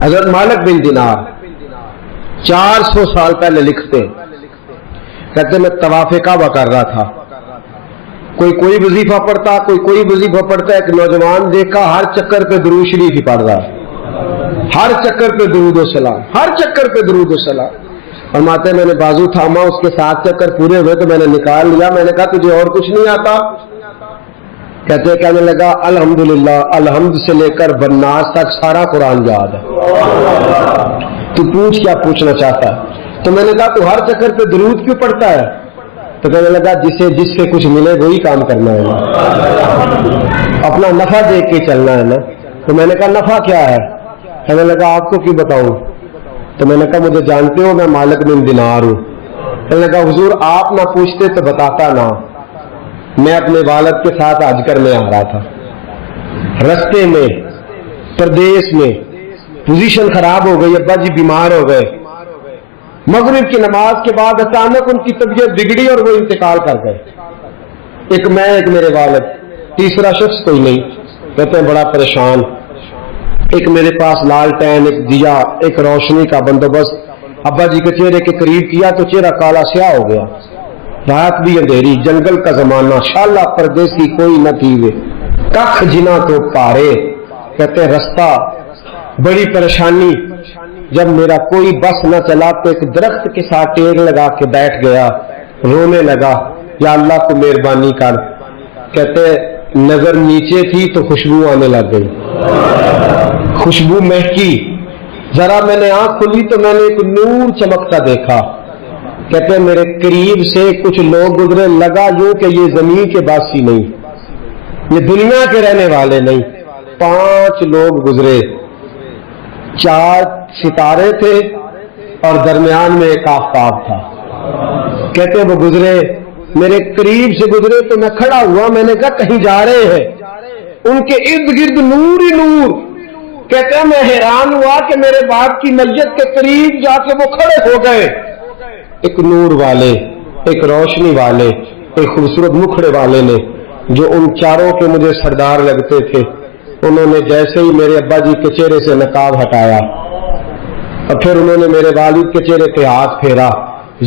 حضرت مالک بن دینار 400 سال پہلے لکھتے، کہتے میں طواف کعبہ کر رہا تھا، کوئی وظیفہ پڑھتا، کوئی وظیفہ پڑھتا، ایک نوجوان دیکھا ہر چکر پہ درود شریف ہی پڑھ رہا، ہر چکر پہ درود و سلام، ہر چکر پہ درود و سلام۔ فرماتے میں نے بازو تھاما، اس کے 7 چکر پورے ہوئے تو میں نے نکال لیا، میں نے کہا تجھے اور کچھ نہیں آتا؟ کہنے لگا الحمدللہ، الحمد سے لے کر بناس تک سارا قرآن یاد ہے، تو پوچھ کیا پوچھنا چاہتا ہے؟ تو میں نے کہا تو ہر چکر پہ درود کیوں پڑھتا ہے؟ تو کہنے لگا جس سے کچھ ملے وہی کام کرنا ہے نا، اپنا نفع دیکھ کے چلنا ہے نا۔ تو میں نے کہا نفع کیا ہے؟ کہنے لگا آپ کو کیوں بتاؤں؟ تو میں نے کہا مجھے جانتے ہو میں مالک بن دینار ہوں۔ کہنے لگا حضور آپ نہ پوچھتے تو بتاتا نا، میں اپنے والد کے ساتھ حج کرنے آ رہا تھا، رستے میں پردیس میں پوزیشن خراب ہو گئی، ابا جی بیمار ہو گئے، مغرب کی نماز کے بعد اچانک ان کی طبیعت بگڑی اور وہ انتقال کر گئے، ایک میں ایک میرے والد، تیسرا شخص کوئی نہیں۔ کہتے ہیں بڑا پریشان، ایک میرے پاس لالٹین، ایک دیا، ایک روشنی کا بندوبست ابا جی کے چہرے کے قریب کیا تو چہرہ کالا سیاہ ہو گیا، رات بھی اندھیری، جنگل کا زمانہ، شالا پردیسی کوئی نہ تھی وے کخ جنا تو پارے۔ کہتے ہیں رستہ بڑی پریشانی، جب میرا کوئی بس نہ چلا تو ایک درخت کے ساتھ ٹیک لگا کے بیٹھ گیا، رونے لگا یا اللہ کو مہربانی کر۔ کہتے نظر نیچے تھی تو خوشبو آنے لگ گئی، خوشبو مہکی، ذرا میں نے آنکھ کھلی تو میں نے ایک نور چمکتا دیکھا۔ کہتے ہیں میرے قریب سے کچھ لوگ گزرے، لگا یوں کہ یہ زمین کے باسی نہیں، یہ دنیا کے رہنے والے نہیں۔ 5 لوگ گزرے، 4 ستارے تھے اور درمیان میں ایک آفتاب تھا۔ کہتے ہیں وہ گزرے، میرے قریب سے گزرے تو میں کھڑا ہوا، میں نے کہا کہیں جا رہے ہیں، ان کے ارد گرد نور ہی نور۔ کہتے ہیں میں حیران ہوا کہ میرے باپ کی میت کے قریب جا کے وہ کھڑے ہو گئے، ایک نور والے، ایک روشنی والے، ایک خوبصورت مکھڑے والے نے، جو ان چاروں کے مجھے سردار لگتے تھے۔ انہوں نے جیسے ہی میرے ابا جی کے چہرے سے نقاب ہٹایا اور پھر انہوں نے میرے والد کے چہرے پہ ہاتھ پھیرا،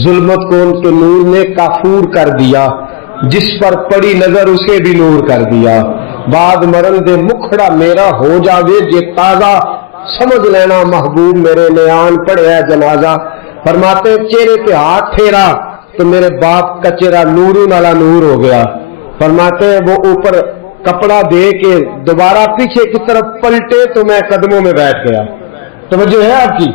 ظلمت کو ان کے نور نے کافور کر دیا، جس پر پڑی نظر اسے بھی نور کر دیا۔ بعد مرن دے مکھڑا میرا ہو جاوے جے تازہ، سمجھ لینا محبوب میرے نیان پڑھیا جنازہ۔ فرماتے چہرے پہ ہاتھ پھیرا تو میرے باپ کا چہرہ نور والا نور ہو گیا۔ فرماتے وہ اوپر کپڑا دے کے دوبارہ پیچھے کی طرف پلٹے تو میں قدموں میں بیٹھ گیا۔ توجہ ہے آپ کی؟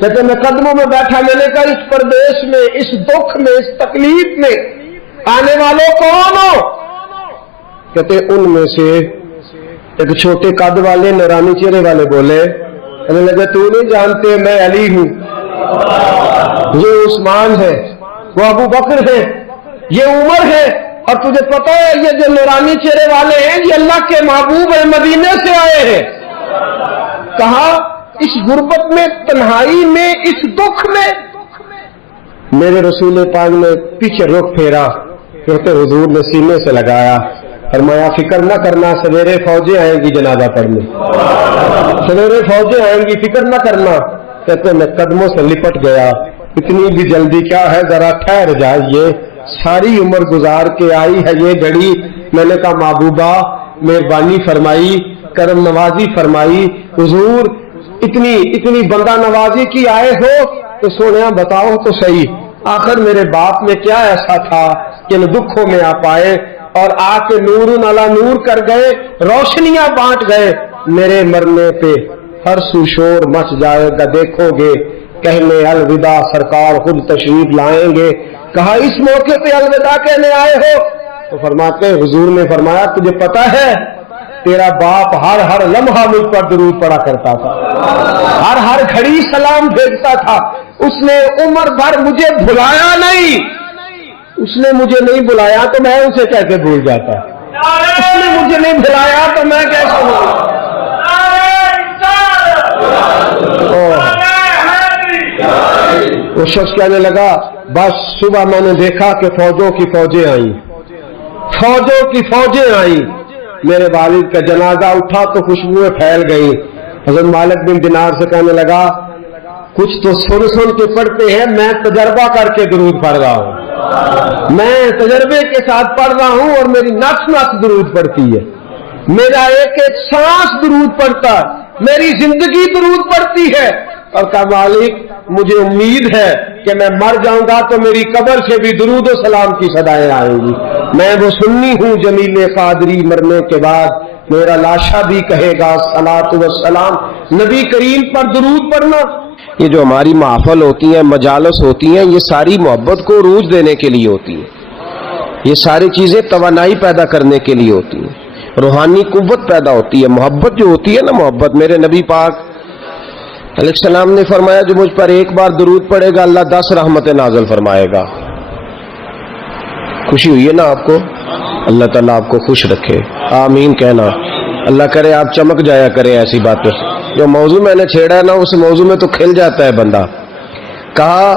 کہتے میں قدموں میں بیٹھا، میں نے کہا اس پردیش میں، اس دکھ میں، اس تکلیف میں آنے والوں کون ہو؟ کہتے ان میں سے ایک چھوٹے قد والے نورانی چہرے والے بولے، کہنے لگے تو نہیں جانتے میں علی ہوں، یہ عثمان ہے، وہ ابو بکر ہے، یہ عمر ہے، اور تجھے پتا ہے یہ جو نورانی چہرے والے ہیں یہ اللہ کے محبوب ہیں، مدینے سے آئے ہیں۔ کہا اس غربت میں، تنہائی میں، اس دکھ میں میرے رسول پاک نے پیچھے رخ پھیرا، کہتے حضور نے سینے سے لگایا، فرمایا فکر نہ کرنا، سویرے فوجیں آئیں گی جنازہ پڑھنے، سویرے فوجیں آئیں گی، فکر نہ کرنا۔ کہتے میں قدموں سے لپٹ گیا، اتنی بھی جلدی کیا ہے، ذرا ٹھہر جائیے، ساری عمر گزار کے آئی ہے یہ گھڑی۔ میں نے کہا محبوبہ مہربانی فرمائی، کرم نوازی فرمائی، حضور اتنی بندہ نوازی کی آئے ہو تو سونیا بتاؤ تو صحیح، آخر میرے باپ میں کیا ایسا تھا کہ ان دکھوں میں آپ آئے اور آ کے نور نالا نور کر گئے، روشنیاں بانٹ گئے۔ میرے مرنے پہ ہر سو شور مچ جائے گا، دیکھو گے کہنے الوداع سرکار خود تشریف لائیں گے۔ کہا اس موقع پہ الوداع کہنے آئے ہو؟ تو فرماتے حضور نے فرمایا تجھے پتا ہے تیرا باپ ہر لمحہ مجھ پر درود پڑا کرتا تھا، ہر گھڑی سلام بھیجتا تھا، اس نے عمر بھر مجھے بھلایا نہیں، اس نے مجھے نہیں بلایا تو میں اسے کیسے بھول جاتا، اس نے مجھے نہیں بھلایا تو میں کیسے بھول۔ وہ شخص کہنے لگا بس صبح میں نے دیکھا کہ فوجوں کی فوجیں آئیں، فوجوں کی فوجیں آئیں، میرے والد کا جنازہ اٹھا تو خوشبوئیں پھیل گئی، حضرت مالک بن دینار سے کہنے لگا کچھ تو سن کے پڑھتے ہیں، میں تجربہ کر کے درود پڑھ رہا ہوں، میں تجربے کے ساتھ پڑھ رہا ہوں اور میری نفس درود پڑھتی ہے، میرا ایک ایک سانس درود پڑھتا ہے، میری زندگی درود پڑھتی ہے۔ اور کہا مالک مجھے امید ہے کہ میں مر جاؤں گا تو میری قبر سے بھی درود و سلام کی صدائیں آئیں گی، میں وہ سنی ہوں جمیل قادری مرنے کے بعد میرا لاشا بھی کہے گا صلاۃ و سلام، نبی کریم پر درود پڑھنا۔ یہ جو ہماری محفل ہوتی ہیں، مجالس ہوتی ہیں، یہ ساری محبت کو عروج دینے کے لیے ہوتی ہیں، یہ ساری چیزیں توانائی پیدا کرنے کے لیے ہوتی ہیں، روحانی قوت پیدا ہوتی ہے۔ محبت جو ہوتی ہے نا، محبت، میرے نبی پاک علیہ السلام نے فرمایا جو مجھ پر ایک بار درود پڑے گا اللہ 10 رحمتیں نازل فرمائے گا۔ خوشی ہوئی ہے نا آپ کو؟ اللہ تعالیٰ آپ کو خوش رکھے، آمین کہنا۔ اللہ کرے آپ چمک جایا کریں ایسی باتوں سے۔ جو موضوع میں نے چھیڑا ہے نا، اس موضوع میں تو کھل جاتا ہے بندہ۔ کہا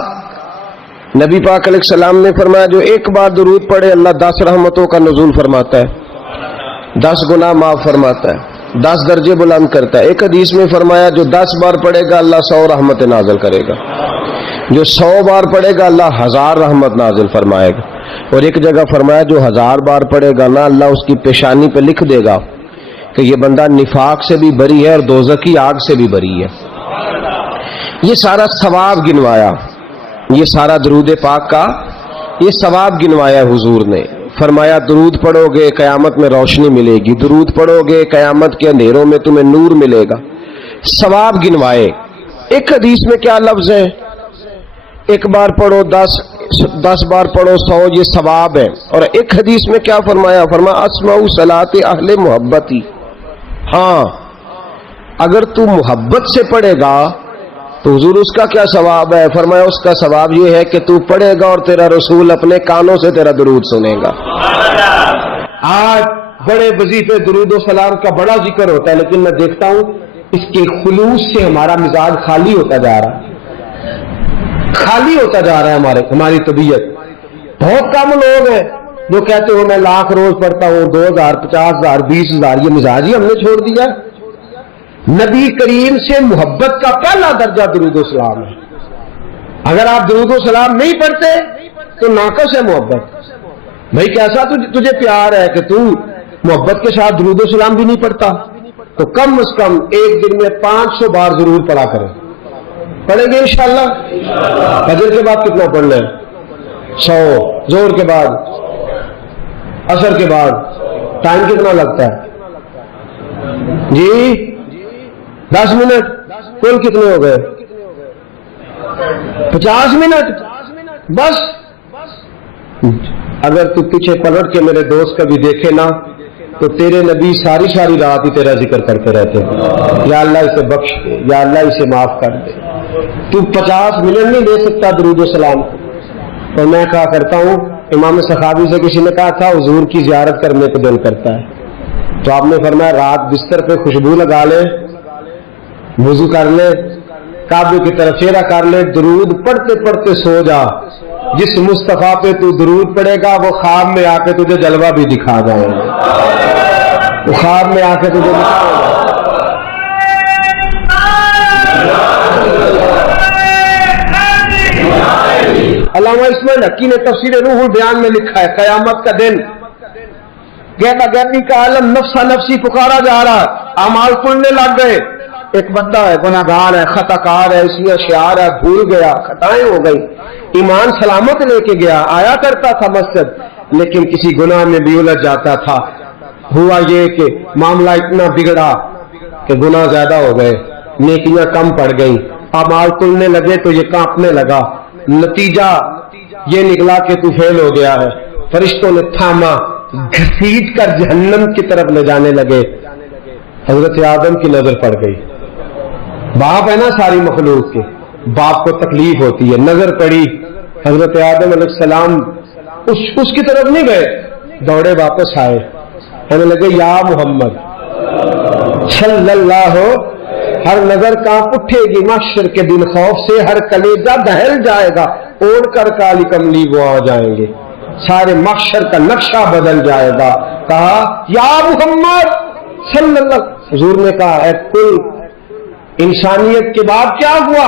نبی پاک علیہ السلام نے فرمایا جو ایک بار درود پڑھے اللہ 10 رحمتوں کا نزول فرماتا ہے، 10 گناہ معاف فرماتا ہے، 10 درجے بلند کرتا ہے۔ ایک حدیث میں فرمایا جو 10 بار پڑھے گا اللہ 100 رحمت نازل کرے گا، جو 100 بار پڑھے گا اللہ 1000 رحمت نازل فرمائے گا، اور ایک جگہ فرمایا جو 1000 بار پڑھے گا نا اللہ اس کی پیشانی پہ لکھ دے گا کہ یہ بندہ نفاق سے بھی بری ہے اور دوزخ کی آگ سے بھی بری ہے۔ یہ سارا ثواب گنوایا، یہ سارا درود پاک کا یہ ثواب گنوایا حضور نے۔ فرمایا درود پڑھو گے قیامت میں روشنی ملے گی، درود پڑھو گے قیامت کے اندھیروں میں تمہیں نور ملے گا، ثواب گنوائے۔ ایک حدیث میں کیا لفظ ہے؟ ایک بار پڑھو 10 بار پڑھو 100، یہ ثواب ہے۔ اور ایک حدیث میں کیا فرمایا؟ فرمایا اسمعوا صلاۃ اہل محبتی، ہاں اگر تو محبت سے پڑھے گا تو حضور اس کا کیا ثواب ہے؟ فرمایا اس کا ثواب یہ ہے کہ تو پڑھے گا اور تیرا رسول اپنے کانوں سے تیرا درود سنے گا۔ آج بڑے وظیفے درود و سلام کا بڑا ذکر ہوتا ہے، لیکن میں دیکھتا ہوں اس کے خلوص سے ہمارا مزاج خالی ہوتا جا رہا ہے، خالی ہوتا جا رہا ہے ہماری طبیعت۔ بہت کم لوگ ہیں جو کہتے ہو میں 1,00,000 روز پڑھتا ہوں، 2,000 50,000 20,000، یہ مزاج ہی ہم نے چھوڑ دیا۔ نبی کریم سے محبت کا پہلا درجہ درود و سلام ہے۔ اگر آپ درود و سلام نہیں پڑھتے تو ناقص ہے محبت۔ بھائی کیسا تجھے پیار ہے کہ تو محبت کے ساتھ درود و سلام بھی نہیں پڑھتا؟ تو کم از کم ایک دن میں 500 بار ضرور پڑھا کریں۔ پڑھیں گے انشاءاللہ؟ فجر کے بعد کتنا پڑھنا ہے؟ 100، ظہر کے بعد، عصر کے بعد، ٹائم کتنا لگتا ہے جی؟ 10 منٹ، کل کتنے ہو گئے؟ 50 منٹ بس۔ اگر تو پیچھے پلٹ کے میرے دوست کبھی دیکھے نا تو تیرے نبی ساری رات ہی تیرا ذکر کرتے رہتے ہیں، یا اللہ اسے بخش دے، یا اللہ اسے معاف کر دے۔ تو 50 منٹ نہیں دے سکتا درود و سلام کو۔ اور میں کہا کرتا ہوں، امام سخاوی سے کسی نے کہا تھا حضور کی زیارت کرنے کو دل کرتا ہے، تو آپ نے فرمایا رات بستر پہ خوشبو لگا لے، وضو کر لے، کعبے کی طرف چہرہ کر لے، درود پڑھتے پڑھتے سو جا۔ جس مصطفیٰ پہ تو درود پڑھے گا وہ خواب میں آ کے تجھے جلوہ بھی دکھا جائے گا، وہ خواب میں آ کے تجھے دکھائے گا۔ علامہ اسماعیل حقی نے تفسیر روح البیان میں لکھا ہے قیامت کا دن گہرا گہری کا عالم نفسا نفسی پکارا جا رہا، اعمال کھلنے لگ گئے۔ ایک بندہ ہے گناہگار ہے، خطا کار ہے، اسی اشعار ہے، بھول گیا، خطائیں ہو گئی، ایمان سلامت لے کے گیا، آیا کرتا تھا مسجد، لیکن کسی گناہ میں بھی الجھ جاتا تھا۔ ہوا یہ کہ معاملہ اتنا بگڑا کہ گناہ زیادہ ہو گئے، نیکیاں کم پڑ گئیں، اعمال کھلنے لگے تو یہ کانپنے لگا۔ نتیجہ یہ نکلا کہ تو فیل ہو گیا ہے۔ فرشتوں نے تھاما، گھسیٹ کر جہنم کی طرف لے جانے لگے۔ حضرت آدم کی نظر پڑ گئی، باپ ہے نا ساری مخلوق کے، باپ کو تکلیف ہوتی ہے، نظر پڑی۔ حضرت آدم علیہ السلام اس کی طرف نہیں گئے، دوڑے واپس آئے، کہنے لگے یا محمد صلی اللہ، ہر نظر کانپ اٹھے گی محشر کے دن، خوف سے ہر کلیجہ دہل جائے گا، اوڑھ کر کالی کملی وہ آ جائیں گے، سارے محشر کا نقشہ بدل جائے گا۔ کہا یا محمد صلی اللہ، حضور نے کہا اے کل انسانیت کے بعد کیا ہوا؟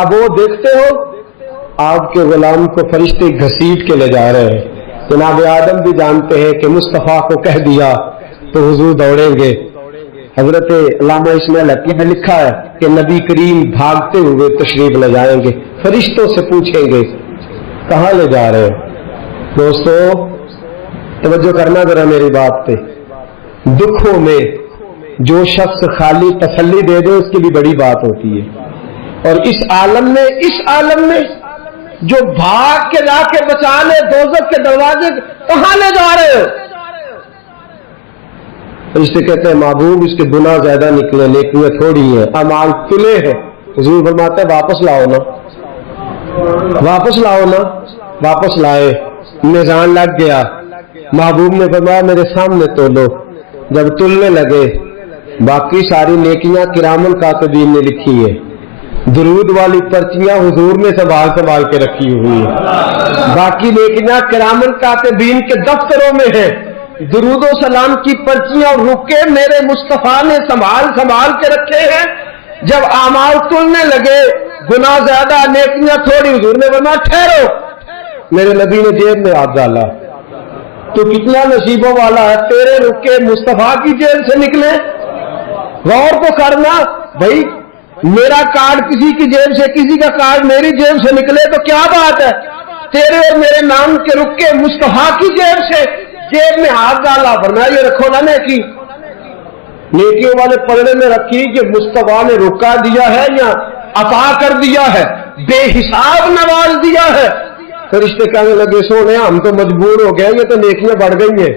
اب وہ دیکھتے ہو آپ کے غلام کو فرشتے گھسیٹ کے لے جا رہے ہیں. جناب آدم بھی جانتے ہیں کہ مصطفیٰ کو کہہ دیا تو حضور دوڑیں گے. حضرت علامہ اسماعیل حقی نے لکھا ہے کہ نبی کریم بھاگتے ہوئے تشریف لے جائیں گے. فرشتوں سے پوچھیں گے کہاں لے جا رہے ہیں؟ دوستو توجہ کرنا ذرا میری بات پہ. دکھوں میں جو شخص خالی تسلی دے دے اس کی بھی بڑی بات ہوتی ہے. اور اس عالم میں جو بھاگ کے لا کے بچا لے دوزخ کے دروازے، کہاں لے جا رہے ہو؟ اس سے کہتے ہیں محبوب اس کے گناہ زیادہ نکلے نیکیاں تھوڑی ہیں، اعمال تلے ہیں. حضور فرماتے ہیں واپس لاؤ نا، واپس لائے. میزان لگ گیا. محبوب نے فرمایا میرے سامنے تولو. جب تلنے لگے باقی ساری نیکیاں کرامن کاتبین نے لکھی ہے. درود والی پرچیاں حضور نے سنبھال کے رکھی ہوئی ہیں. باقی نیکیاں کرامن کاتبین کے دفتروں میں ہیں. درود و سلام کی پرچیاں اور رکے میرے مصطفیٰ نے سنبھال کے رکھے ہیں. جب اعمال تلنے لگے گناہ زیادہ نیکیاں تھوڑی، حضور نے فرمایا ٹھہرو. میرے نبی نے جیب میں ہاتھ ڈالا. تو کتنا نصیبوں والا ہے تیرے رکے مصطفیٰ کی جیب سے نکلے. غور کو کرنا بھائی، میرا کارڈ کسی کی جیب سے، کسی کا کارڈ میری جیب سے نکلے تو کیا بات ہے؟ تیرے اور میرے نام کے رکے مصطفیٰ کی جیب سے جیب میں ہاتھ ڈالا. فرمایا یہ رکھو نا نیکیوں والے پلڑے میں رکھی کہ مصطفیٰ نے رکا دیا ہے یا عطا کر دیا ہے، بے حساب نواز دیا ہے. فرشتے کہنے لگے سونے ہم تو مجبور ہو گئے، یہ تو نیکیاں بڑھ گئی ہیں.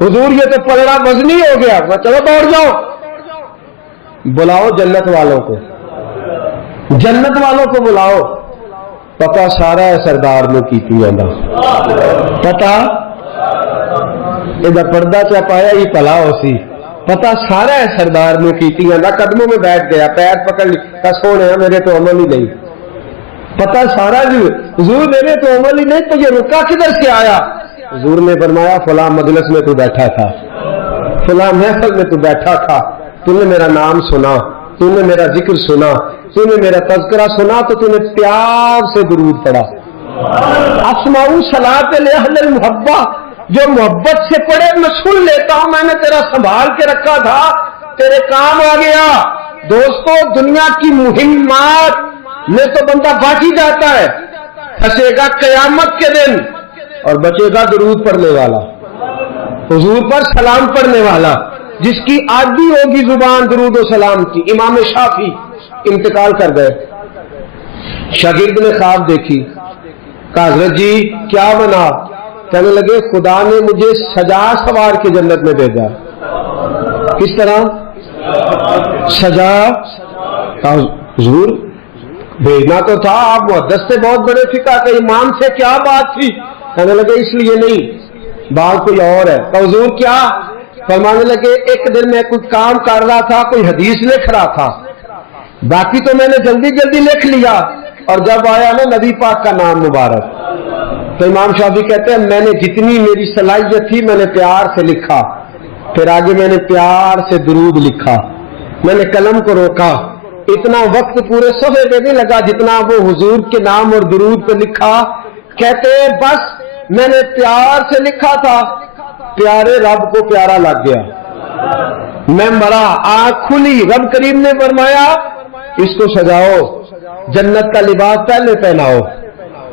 حضور یہ تو پلڑا وزنی ہو گیا. چلو دوڑ جاؤ، بلاؤ جنت والوں کو بلاؤ. پتا سارا ہے سردار نے کیتیاں دا، پتا یہ پردہ چا پایا ہی پلا ہو سی. پتا سارا ہے سردار نے کیتیاں دا. قدموں میں بیٹھ گیا، پیر پکڑ لی، سونے میرے تو عمل ہی نہیں. پتا سارا جی حضور میرے تو عمل ہی نہیں، تو یہ رکا کدھر سے آیا؟ حضور نے فرمایا فلاں مجلس میں تو بیٹھا تھا، فلاں محفل میں تو بیٹھا تھا، تم نے میرا نام سنا، تم نے میرا ذکر سنا، تم نے میرا تذکرہ سنا تو تم نے پیار سے درود پڑھا. اسمعوا صلاۃ لاہل المحبہ، جو محبت سے پڑھے میں سن لیتا ہوں. میں نے تیرا سنبھال کے رکھا تھا، تیرے کام آ گیا. دوستو دنیا کی مہمات میں تو بندہ بچ ہی جاتا ہے، پھنسے گا قیامت کے دن اور بچے گا درود پڑھنے والا، حضور پر سلام پڑھنے والا، جس کی عادی ہوگی زبان درود و سلام کی. امام شافعی انتقال کر گئے. شاگرد نے خواب دیکھی. کہا حضرت جی کیا بنا؟ کہنے لگے خدا نے مجھے سجا سوار کے جنت میں بھیجا. کس طرح سجا؟ کہا حضور بھیجنا تو تھا، آپ محدث سے بہت بڑے فقہ کے امام سے، کیا بات تھی؟ کہنے لگے اس لیے نہیں، بات کوئی اور ہے. کہا حضور کیا؟ فرمانے لگے ایک دن میں کوئی کام کر رہا تھا، کوئی حدیث لکھ رہا تھا، باقی تو میں نے جلدی لکھ لیا، اور جب آیا نا نبی پاک کا نام مبارک تو امام شافعی کہتے ہیں میں نے جتنی میری صلاحیت تھی میں نے پیار سے لکھا. پھر آگے میں نے پیار سے درود لکھا. میں نے قلم کو روکا، اتنا وقت پورے صفحے پہ نہیں لگا جتنا وہ حضور کے نام اور درود پہ لکھا. کہتے بس میں نے پیار سے لکھا تھا، پیارے رب کو پیارا لگ گیا. میں مرا، آنکھ کھلی، رب کریم نے فرمایا اس کو سجاؤ، جنت کا لباس پہلے پہناؤ،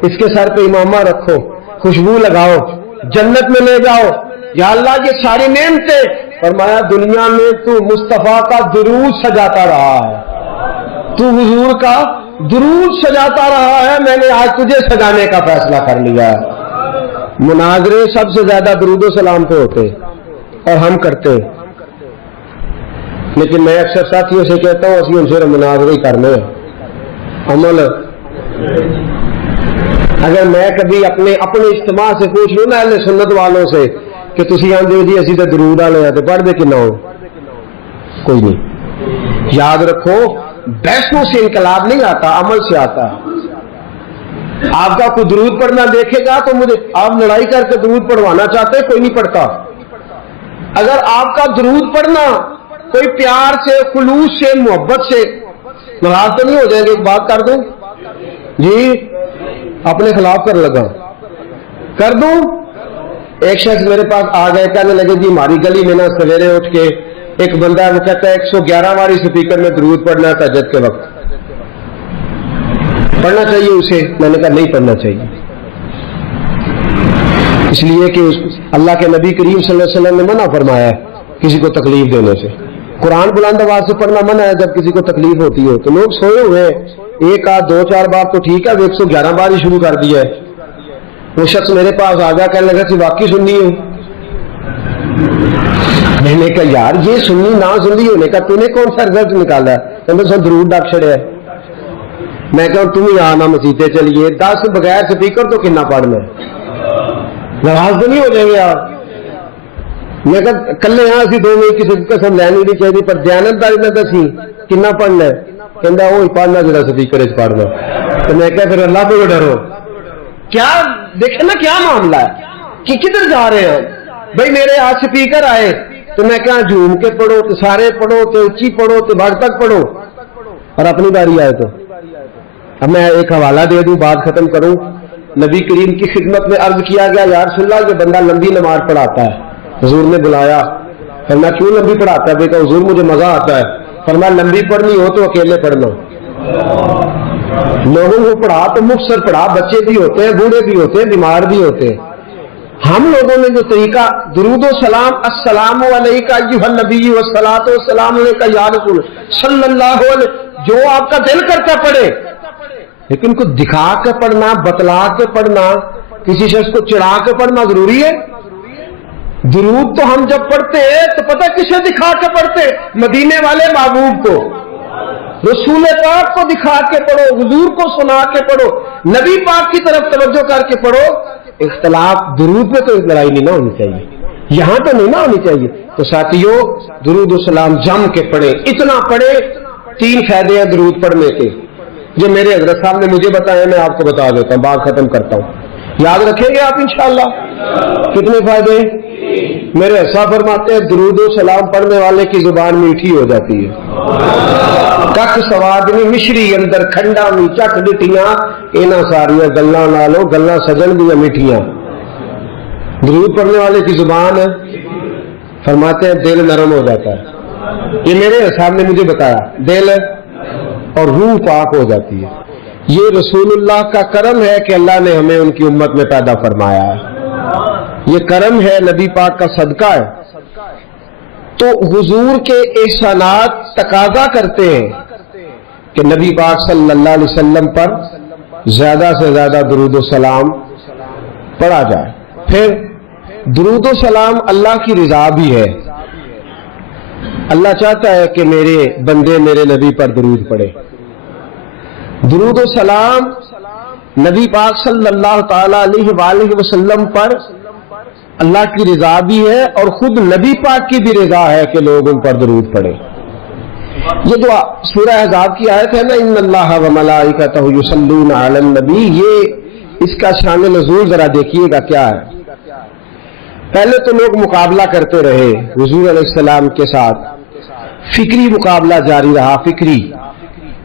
اس کے سر پہ امامہ رکھو، خوشبو لگاؤ، جنت میں لے جاؤ. یا اللہ یہ ساری نعمتیں. فرمایا دنیا میں تو مصطفیٰ کا درود سجاتا رہا ہے، تو حضور کا درود سجاتا رہا ہے، میں نے آج تجھے سجانے کا فیصلہ کر لیا ہے. مناظرے سب سے زیادہ درود و سلام پہ ہوتے اور ہم کرتے، لیکن میں اکثر ساتھیوں سے کہتا ہوں اسی ان سے مناظرے ہی کرنے عمل. اگر میں کبھی اپنے اجتماع سے پوچھ لوں نا اہل سنت والوں سے کہ تسی آندے جی اسی تے درود والے ہیں تے پڑھ دے کنا ہو، کوئی نہیں. یاد رکھو بحثوں سے انقلاب نہیں آتا، عمل سے آتا ہے. آپ کا کوئی درود پڑھنا دیکھے گا تو مجھے آپ لڑائی کر کے درود پڑھوانا چاہتے ہیں، کوئی نہیں پڑھتا. اگر آپ کا درود پڑھنا کوئی پیار سے، خلوص سے، محبت سے ناراض تو نہیں ہو جائیں گے؟ ایک بات کر دوں جی، اپنے خلاف کر لگا کر دوں. ایک شخص میرے پاس آ گئے، کہنے لگے جی ہماری گلی میں نا سویرے اٹھ کے ایک بندہ ہے، وہ کہتا ہے 111 باری سپیکر میں درود پڑھنا ہے تہجد کے وقت، پڑھنا چاہیے اسے؟ میں نے کہا نہیں پڑھنا چاہیے، اس لیے کہ اللہ کے نبی کریم صلی اللہ علیہ وسلم نے منع فرمایا ہے کسی کو تکلیف دینے سے. قرآن بلند آواز سے پڑھنا منع ہے جب کسی کو تکلیف ہوتی ہو. تو لوگ سوئے ہوئے ایک آدھ 2-4 بار تو ٹھیک ہے، وہ 111 بار ہی شروع کر دیا ہے. وہ شخص میرے پاس آ گیا، کہنے لگا کہ واقعی سننی ہو. میں نے کہا یار یہ سننی نہ سننی ہونے کا تو نے کون سا رزلٹ نکالا ہے؟ کہتے سر درود ڈاک چھڑے ہے. میں کہا تم ہی آنا مسیطے چلیے، 10 بغیر سپیکر تو کنا پڑھنا ہے، ناراض تو نہیں ہو جائیں گے آپ؟ میں کہا کلے ہاں اسی دو میں کسی قسم لینی نہیں چاہیے، پر دیانتداری نہ دسی کنا پڑھنا ہے. کہندا وہی پڑھنا جڑا سپیکر وچ پڑھنا. تو میں کہا پھر اللہ کو ڈرو. کیا دیکھیں نا کیا معاملہ ہے کہ کدھر جا رہے ہیں بھائی. میرے ہاتھ سپیکر آئے تو میں کہا جھوم کے پڑھو تو سارے پڑھو تو اونچی پڑھو تو بڑھ تک پڑھو، اور اپنی باری آئے تو. اب میں ایک حوالہ دے دوں، بات ختم کروں. نبی کریم کی خدمت میں عرض کیا گیا یا رسول اللہ یہ بندہ لمبی نماز پڑھاتا ہے. حضور نے بلایا، فرمایا کیوں لمبی پڑھاتا ہے؟ کہا حضور مجھے مزہ آتا ہے. فرمایا لمبی پڑھنی ہو تو اکیلے پڑھنا، لوگوں کو پڑھا تو مختصر پڑھا، بچے بھی ہوتے ہیں، بوڑھے بھی ہوتے ہیں، بیمار بھی ہوتے ہیں. ہم لوگوں نے جو طریقہ درود و سلام السلام علیک ایھا النبی والصلاۃ والسلام علیک یا رسول صلی اللہ علیہ، جو آپ کا دل کرتا پڑھے، لیکن کو دکھا کے پڑھنا، بتلا کے پڑھنا، کسی شخص کو چڑھا کے پڑھنا ضروری ہے؟ درود تو ہم جب پڑھتے ہیں تو پتہ کسے دکھا کے پڑھتے؟ مدینے والے محبوب کو، رسول پاک کو دکھا کے پڑھو، حضور کو سنا کے پڑھو، نبی پاک کی طرف توجہ کر کے پڑھو. اختلاف درود پہ تو لڑائی نہیں نہ ہونی چاہیے، یہاں تو نہیں نہ ہونی چاہیے. تو ساتھیو درود و سلام جم کے پڑھے، اتنا پڑھے. 3 فائدے ہیں درود پڑھنے کے، جو میرے حضرت صاحب نے مجھے بتایا، میں آپ کو بتا دیتا ہوں، بات ختم کرتا ہوں. یاد رکھیں گے آپ انشاءاللہ؟ کتنے فائدے؟ میرے حساب فرماتے ہیں درود و سلام پڑھنے والے کی زبان میٹھی ہو جاتی ہے. کک سوادنی مشری اندر کھنڈا می چٹ ڈٹیاں، اینا ساریاں گلاں نالو گلاں سجن دیاں میٹھیاں. درود پڑھنے والے کی زبان فرماتے ہیں دل نرم ہو جاتا ہے. یہ میرے حساب نے مجھے بتایا، دل اور روح پاک ہو جاتی ہے. یہ رسول اللہ کا کرم ہے کہ اللہ نے ہمیں ان کی امت میں پیدا فرمایا ہے. یہ کرم ہے، نبی پاک کا صدقہ ہے. تو حضور کے احسانات تقاضا کرتے ہیں کہ نبی پاک صلی اللہ علیہ وسلم پر زیادہ سے زیادہ درود و سلام پڑھا جائے. پھر درود و سلام اللہ کی رضا بھی ہے. اللہ چاہتا ہے کہ میرے بندے میرے نبی پر درود پڑھے. درود و سلام نبی پاک صلی اللہ تعالی علیہ وآلہ وسلم پر اللہ کی رضا بھی ہے، اور خود نبی پاک کی بھی رضا ہے کہ لوگ ان پر درود پڑھیں. یہ جو سورہ احزاب کی آیت ہے نا، ان اللہ و ملائکتہ یصلون علی النبی، یہ اس کا شان نزول ذرا دیکھیے گا کیا ہے. پہلے تو لوگ مقابلہ کرتے رہے حضور علیہ السلام کے ساتھ، فکری مقابلہ جاری رہا. فکری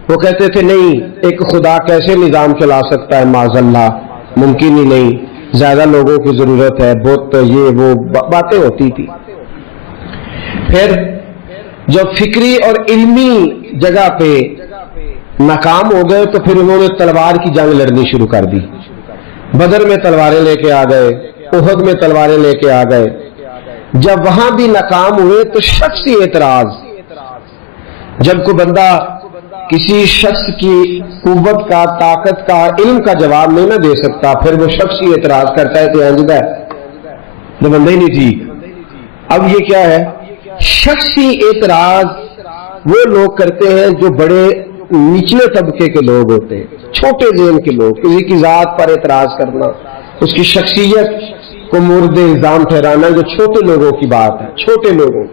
وہ کہتے تھے نہیں ایک خدا کیسے نظام چلا سکتا ہے، معاذ اللہ ممکن ہی نہیں، زیادہ لوگوں کی ضرورت ہے، بت یہ وہ باتیں ہوتی تھی. پھر جب فکری اور علمی جگہ پہ ناکام ہو گئے تو پھر انہوں نے تلوار کی جنگ لڑنی شروع کر دی. بدر میں تلواریں لے کے آ گئے، احد میں تلواریں لے کے آ گئے. جب وہاں بھی ناکام ہوئے تو شخصی اعتراض، جب کوئی بندہ کسی شخص کی قوت کا، طاقت کا، علم کا جواب نہیں نہ دے سکتا، پھر وہ شخصی اعتراض کرتا ہے تو انجدہ ہے تو بندہ ہی نہیں ٹھیک. اب یہ کیا ہے؟ شخصی اعتراض وہ لوگ کرتے ہیں جو بڑے نچلے طبقے کے لوگ ہوتے ہیں، چھوٹے ذہن کے لوگ. کسی کی ذات پر اعتراض کرنا، اس کی شخصیت کو مورد الزام ٹھہرانا، جو چھوٹے لوگوں کی بات ہے. چھوٹے لوگوں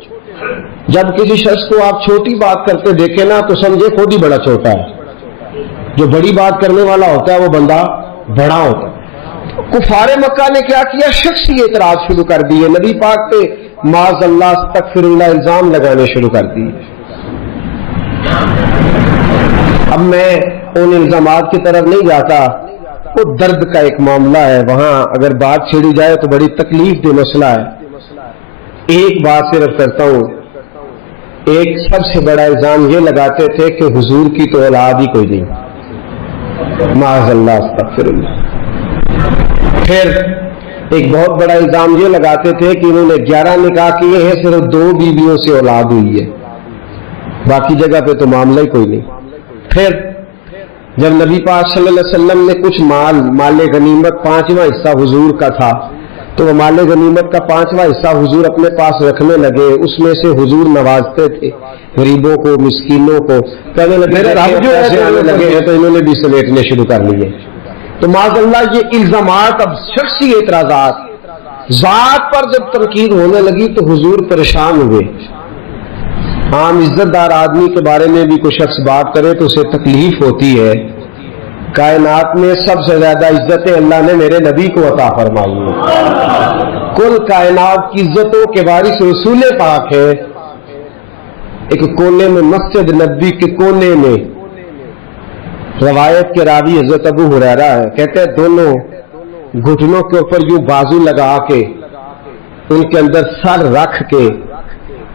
جب کسی شخص کو آپ چھوٹی بات کرتے دیکھیں نا تو سمجھے خود ہی بڑا چھوٹا ہے. جو بڑی بات کرنے والا ہوتا ہے وہ بندہ بڑا ہوتا ہے. کفار مکہ نے کیا کیا؟ شخصی اعتراض شروع کر دیے. نبی پاک پہ معاذ اللہ استغفر اللہ الزام لگانے شروع کر دیے۔ اب میں ان الزامات کی طرف نہیں جاتا، وہ درد کا ایک معاملہ ہے، وہاں اگر بات چھیڑی جائے تو بڑی تکلیف دہ مسئلہ ہے۔ ایک بات صرف کرتا ہوں، ایک سب سے بڑا الزام یہ لگاتے تھے کہ حضور کی تو اولاد ہی کوئی نہیں، معاذ اللہ استغفر اللہ۔ پھر ایک بہت بڑا الزام یہ لگاتے تھے کہ انہوں نے 11 نکاح کیے ہیں، صرف 2 بیویوں سے اولاد ہوئی ہے، باقی جگہ پہ تو معاملہ ہی کوئی نہیں۔ پھر جب نبی پاک صلی اللہ علیہ وسلم نے کچھ مال غنیمت 5واں حصہ حضور کا تھا، تو وہ مال غنیمت کا 5واں حصہ حضور اپنے پاس رکھنے لگے، اس میں سے حضور نوازتے تھے غریبوں کو، مسکینوں کو، کہنے لگے تو انہوں نے بھی سمیٹنے شروع کر لیے۔ تو معاذ اللہ یہ الزامات، اب شخصی اعتراضات، ذات پر جب تنقید ہونے لگی تو حضور پریشان ہوئے۔ عام عزت دار آدمی کے بارے میں بھی کوئی شخص بات کرے تو اسے تکلیف ہوتی ہے۔ کائنات میں سب سے زیادہ عزتیں اللہ نے میرے نبی کو عطا فرمائی ہیں، کل کائنات کی عزتوں کے وارث رسول پاک ہے۔ ایک کونے میں مسجد نبی کے کونے میں روایت کے راوی حضرت ابو ہریرہ ہے، کہتے ہیں دونوں گھٹنوں کے اوپر یوں بازو لگا کے ان کے اندر سر رکھ کے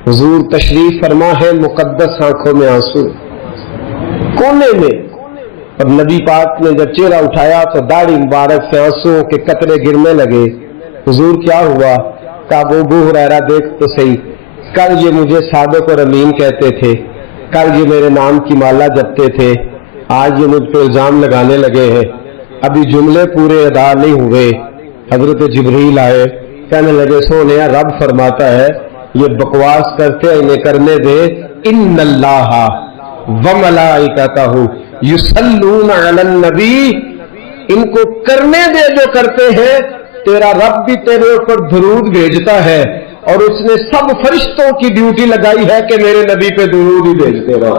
حضور تشریف فرما ہے، مقدس آنکھوں میں آنسو کونے میں، اور نبی پاک نے جب چہرہ اٹھایا تو داڑھی مبارک سے آنسو کے قطرے گرنے لگے۔ حضور کیا ہوا؟ کہا ابو ہریرہ دیکھ تو صحیح، کل یہ مجھے صادق اور امین کہتے تھے، کل یہ میرے نام کی مالا جپتے تھے، آج یہ مجھ پہ الزام لگانے لگے ہیں، ابھی جملے پورے ادا نہیں ہوئے۔ حضرت جبریل آئے، کہنے لگے سونے رب فرماتا ہے یہ بکواس کرتے ہیں، انہیں کرنے دے، ان اللہ وملائکتہ یصلون علی النبی، ان کو کرنے دے جو کرتے ہیں، تیرا رب بھی تیرے اوپر درود بھیجتا ہے، اور اس نے سب فرشتوں کی ڈیوٹی لگائی ہے کہ میرے نبی پہ درود ہی بھیجتے رہو۔